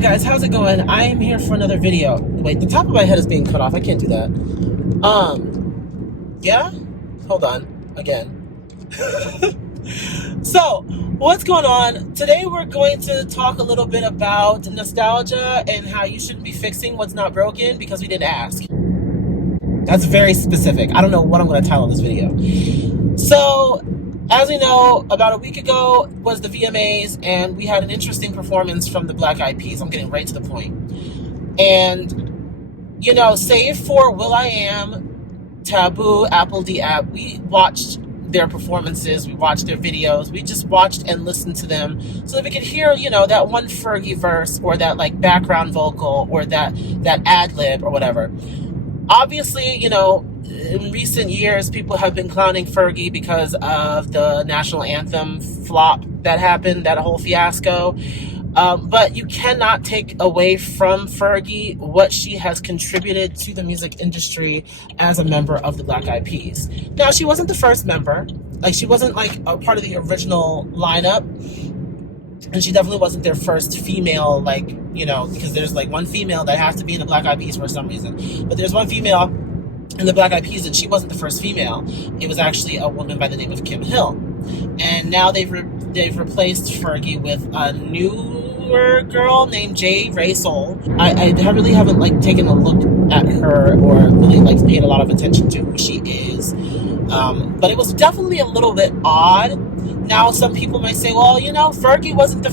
guys, how's it going? I am here for another video. Wait, the top of my head is being cut off. I can't do that. Yeah? Hold on. Again. So, what's going on? Today we're going to talk a little bit about nostalgia and how you shouldn't be fixing what's not broken because we didn't ask. That's very specific. I don't know what I'm going to title this video. So, as we know, about a week ago was the VMAs, and we had an interesting performance from the Black Eyed Peas. I'm getting right to the point. And, you know, save for will.i.am, Taboo, Apple D App, we watched their performances, we watched their videos, we just watched and listened to them so that we could hear, you know, that one Fergie verse or that like background vocal or that ad lib or whatever. Obviously, you know, in recent years, people have been clowning Fergie because of the national anthem flop that happened, that whole fiasco. But you cannot take away from Fergie what she has contributed to the music industry as a member of the Black Eyed Peas. Now, she wasn't the first member. Like, she wasn't, like, a part of the original lineup. And she definitely wasn't their first female, like, you know, because there's, like, one female that has to be in the Black Eyed Peas for some reason. But there's one female in the Black Eyed Peas, and she wasn't the first female. It was actually a woman by the name of Kim Hill. And now they've replaced Fergie with a newer girl named J. Ray Soul. I really haven't like taken a look at her or really like paid a lot of attention to who she is. But it was definitely a little bit odd. Now some people might say, well, you know, Fergie wasn't the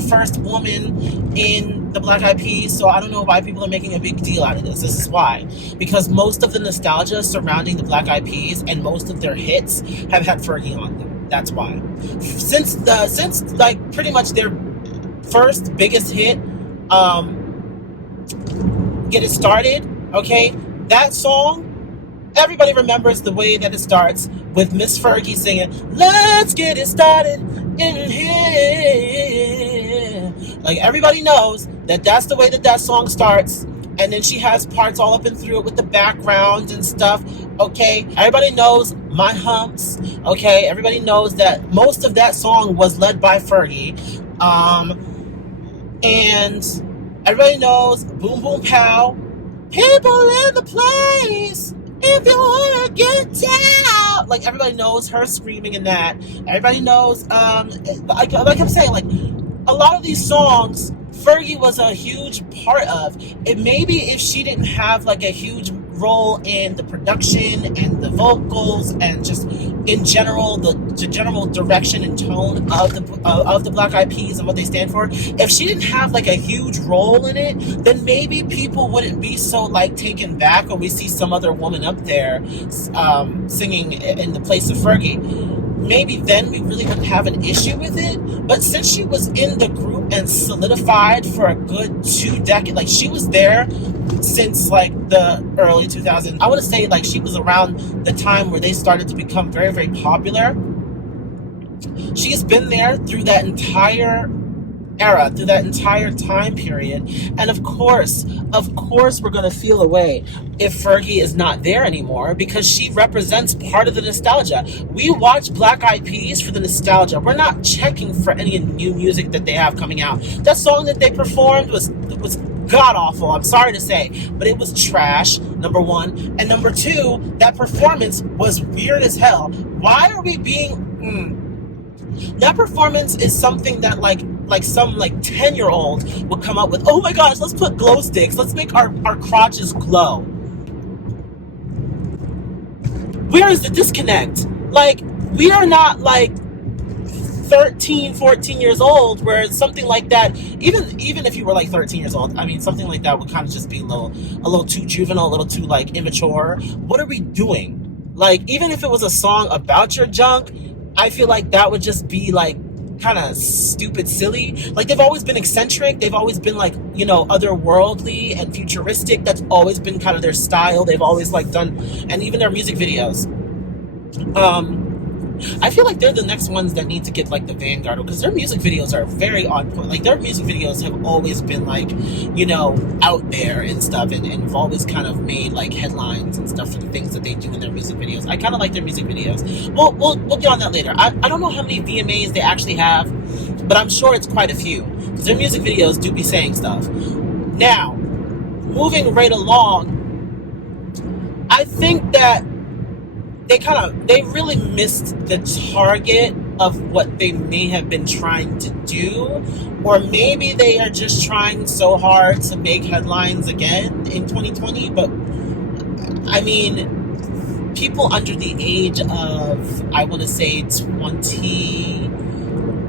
first woman in the Black Eyed Peas, so I don't know why people are making a big deal out of this. This is why. Because most of the nostalgia surrounding the Black Eyed Peas and most of their hits have had Fergie on them. That's why. Since like pretty much their first biggest hit, Get It Started, okay? That song, everybody remembers the way that it starts with Miss Fergie singing, "Let's get it started in here." Like, everybody knows that that's the way that song starts. And then she has parts all up and through it with the background and stuff. Okay, everybody knows My Humps. Okay, everybody knows that most of that song was led by Fergie. And everybody knows Boom Boom Pow. People in the place, if you wanna get down. Like, everybody knows her screaming in that. Everybody knows, like I'm saying, like, a lot of these songs, Fergie was a huge part of. It maybe if she didn't have like a huge role in the production and the vocals and just in general the general direction and tone of the Black Eyed Peas and what they stand for, if she didn't have like a huge role in it, then maybe people wouldn't be so like taken back when we see some other woman up there singing in the place of Fergie. Maybe then we really wouldn't have an issue with it. But since she was in the group and solidified for a good 2 decades, like she was there since like the early 2000s. I want to say like she was around the time where they started to become very, very popular. She's been there through that entire era, through that entire time period. And of course, we're going to feel away if Fergie is not there anymore because she represents part of the nostalgia. We watch Black Eyed Peas for the nostalgia. We're not checking for any new music that they have coming out. That song that they performed was god-awful, I'm sorry to say, but it was trash, number one. And number two, that performance was weird as hell. Why are we being... That performance is something that like some like 10-year-old would come up with. Oh my gosh, let's put glow sticks. Let's make our crotches glow. Where is the disconnect? Like, we are not like 13, 14 years old where something like that, even if you were like 13 years old, I mean, something like that would kind of just be a little too juvenile, a little too like immature. What are we doing? Like, even if it was a song about your junk, I feel like that would just be like kind of stupid, silly. Like, they've always been eccentric. They've always been like, you know, otherworldly and futuristic. That's always been kind of their style. They've always like done, and even their music videos. I feel like they're the next ones that need to get like the vanguard because their music videos are very on point. Like, their music videos have always been like, you know, out there and stuff, and have always kind of made like headlines and stuff for the things that they do in their music videos. I kind of like their music videos. We'll get on that later. I don't know how many VMAs they actually have. but I'm sure it's quite a few because their music videos do be saying stuff. Now, moving right along, I think that they really missed the target of what they may have been trying to do, or maybe they are just trying so hard to make headlines again in 2020. But I mean, people under the age of, I want to say 20,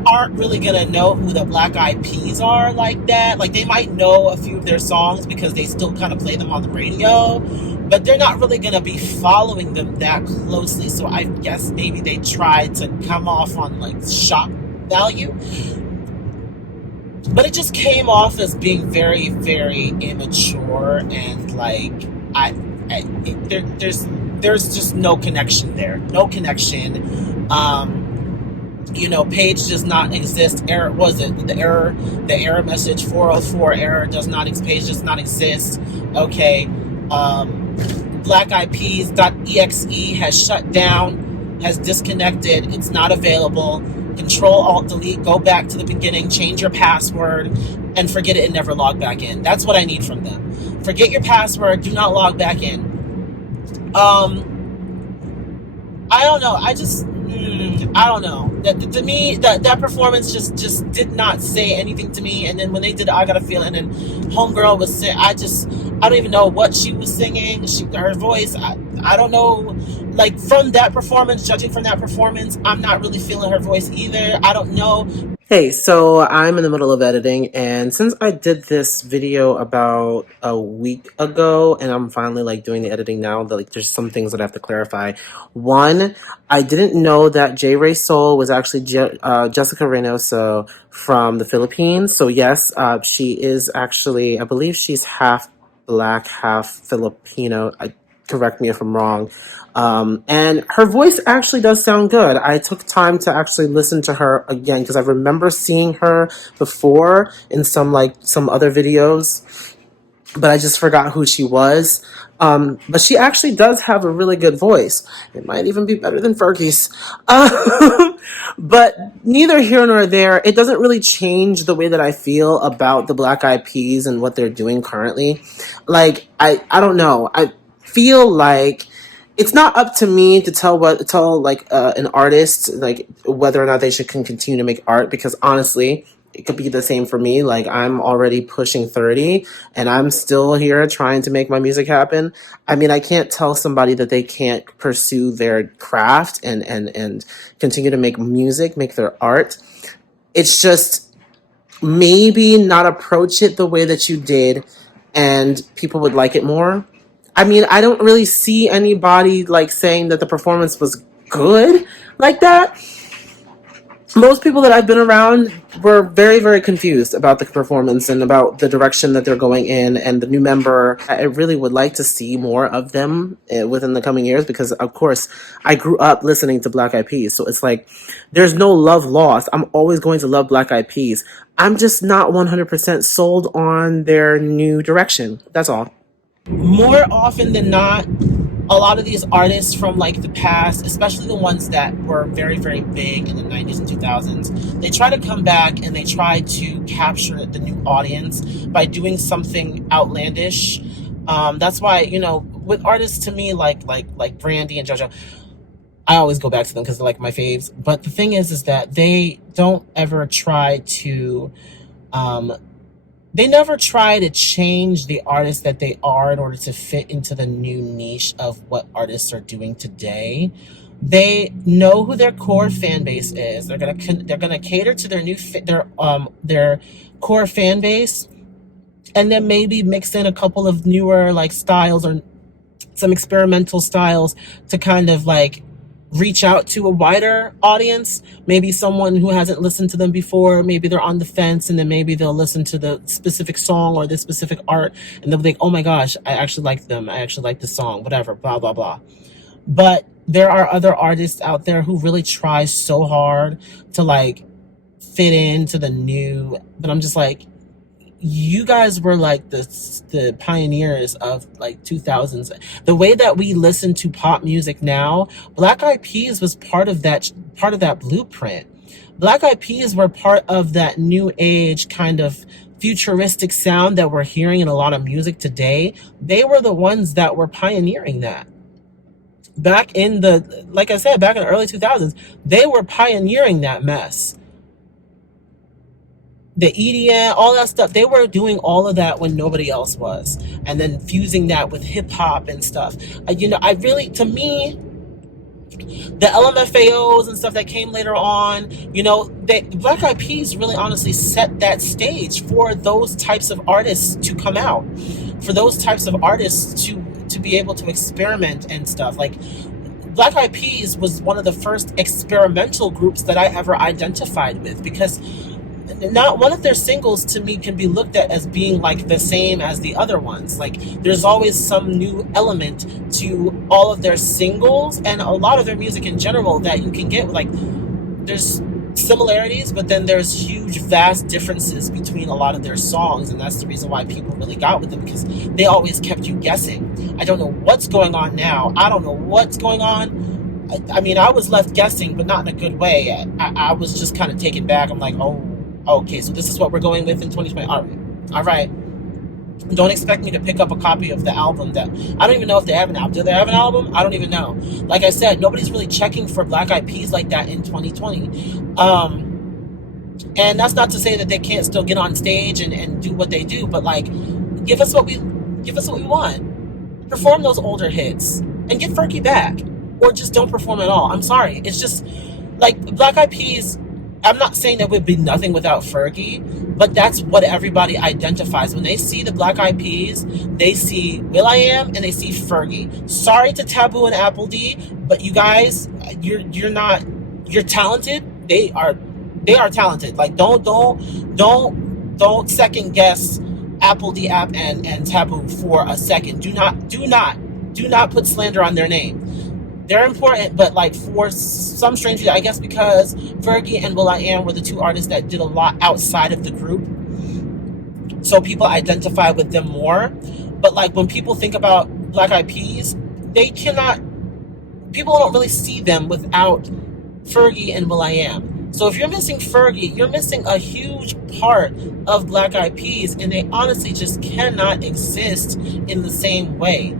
aren't really gonna know who the Black Eyed Peas are like that. Like, they might know a few of their songs because they still kind of play them on the radio, but they're not really gonna be following them that closely. So I guess maybe they tried to come off on like shock value, but it just came off as being very, very immature, and like there's just no connection there. No connection. Page does not exist. Error, was it the error message 404 error does not exist. Page does not exist. Okay. BlackEyePeas.exe has shut down, has disconnected. It's not available. Control Alt Delete, go back to the beginning, change your password, and forget it and never log back in. That's what I need from them. Forget your password, do not log back in. I don't know. I don't know. To me, that performance just did not say anything to me. And then when they did I Got a Feeling, and then Homegirl was saying, I don't even know what she was singing. Her voice, I don't know. Like, from that performance, judging from that performance, I'm not really feeling her voice either. I don't know. Hey, so I'm in the middle of editing, and since I did this video about a week ago, and I'm finally like doing the editing now, there's some things that I have to clarify. One, I didn't know that J. Ray Soul was actually Jessica Reynoso from the Philippines. So yes, she is actually, I believe she's half Black, half Filipino. Correct me if I'm wrong. And her voice actually does sound good. I took time to actually listen to her again because I remember seeing her before in some other videos, but I just forgot who she was. But she actually does have a really good voice. It might even be better than Fergie's. But neither here nor there. It doesn't really change the way that I feel about the Black Eyed Peas and what they're doing currently. Like, I don't know. I feel like it's not up to me to tell an artist like whether or not they should continue to make art, because honestly, it could be the same for me. Like, I'm already pushing 30 and I'm still here trying to make my music happen. I mean, I can't tell somebody that they can't pursue their craft and continue to make music, make their art. It's just maybe not approach it the way that you did and people would like it more. I mean, I don't really see anybody like saying that the performance was good like that. Most people that I've been around were very, very confused about the performance and about the direction that they're going in, and the new member. I really would like to see more of them within the coming years, because of course I grew up listening to Black Eyed Peas, so it's like there's no love lost. I'm always going to love Black Eyed Peas. I'm just not 100% sold on their new direction. That's all. More often than not, a lot of these artists from like the past, especially the ones that were very, very big in the 90s and 2000s, they try to come back and they try to capture the new audience by doing something outlandish. That's why, with artists to me like Brandy and JoJo, I always go back to them because they're like my faves. But the thing is that they don't ever try to they never try to change the artists that they are in order to fit into the new niche of what artists are doing today. They know who their core fan base is. They're gonna cater to their core fan base, and then maybe mix in a couple of newer like styles or some experimental styles to kind of like reach out to a wider audience. Maybe someone who hasn't listened to them before, maybe they're on the fence, and then maybe they'll listen to the specific song or the specific art and they'll be like, oh my gosh, I actually like them, I actually like the song, whatever, blah blah blah. But there are other artists out there who really try so hard to like fit into the new, but I'm just like, you guys were like the pioneers of like 2000s. The way that we listen to pop music now, Black Eyed Peas was part of that blueprint. Black Eyed Peas were part of that new age kind of futuristic sound that we're hearing in a lot of music today. They were the ones that were pioneering that. Back in the, like I said, back in the early 2000s, they were pioneering that mess. The EDM, all that stuff, they were doing all of that when nobody else was. And then fusing that with hip hop and stuff. I really, to me, the LMFAOs and stuff that came later on, Black Eyed Peas really honestly set that stage for those types of artists to come out, for those types of artists to be able to experiment and stuff. Like, Black Eyed Peas was one of the first experimental groups that I ever identified with, because not one of their singles to me can be looked at as being like the same as the other ones. Like, there's always some new element to all of their singles and a lot of their music in general that you can get. Like, there's similarities, but then there's huge vast differences between a lot of their songs, and that's the reason why people really got with them, because they always kept you guessing. I don't know what's going on now. I don't know what's going on. I mean, I was left guessing, but not in a good way. I was just kind of taken back. I'm like, oh, okay, so this is what we're going with in 2020. All right. Don't expect me to pick up a copy of the album that I don't even know if they have an album. Do they have an album? I don't even know. Like I said, nobody's really checking for Black Eyed Peas like that in 2020. And that's not to say that they can't still get on stage and do what they do, but like, give us what we want. Perform those older hits and get Fergie back, or just don't perform at all. I'm sorry. It's just like Black Eyed Peas. I'm not saying that we'd be nothing without Fergie, but that's what everybody identifies. When they see the Black Eyed Peas, they see will.i.am and they see Fergie. Sorry to Taboo and Apple D, but you guys, you're talented. They are talented. Like, don't second guess Apple D App and Taboo for a second. Do not put slander on their name. They're important, but like, for some strange reason, I guess because Fergie and will.i.am were the two artists that did a lot outside of the group, so people identify with them more. But like, when people think about Black Eyed Peas, people don't really see them without Fergie and will.i.am. So if you're missing Fergie, you're missing a huge part of Black Eyed Peas, and they honestly just cannot exist in the same way.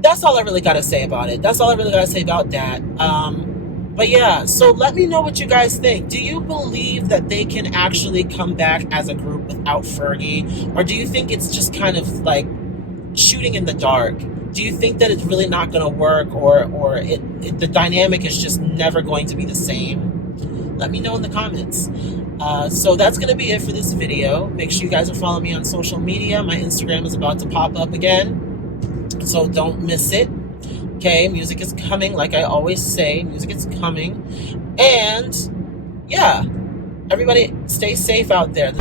That's all I really got to say about it. That's all I really got to say about that. But yeah, so let me know what you guys think. Do you believe that they can actually come back as a group without Fergie? Or do you think it's just kind of like shooting in the dark? Do you think that it's really not going to work, or the dynamic is just never going to be the same? Let me know in the comments. So that's going to be it for this video. Make sure you guys are following me on social media. My Instagram is about to pop up again, so don't miss it. Okay, music is coming, like I always say, music is coming. And yeah, everybody stay safe out there.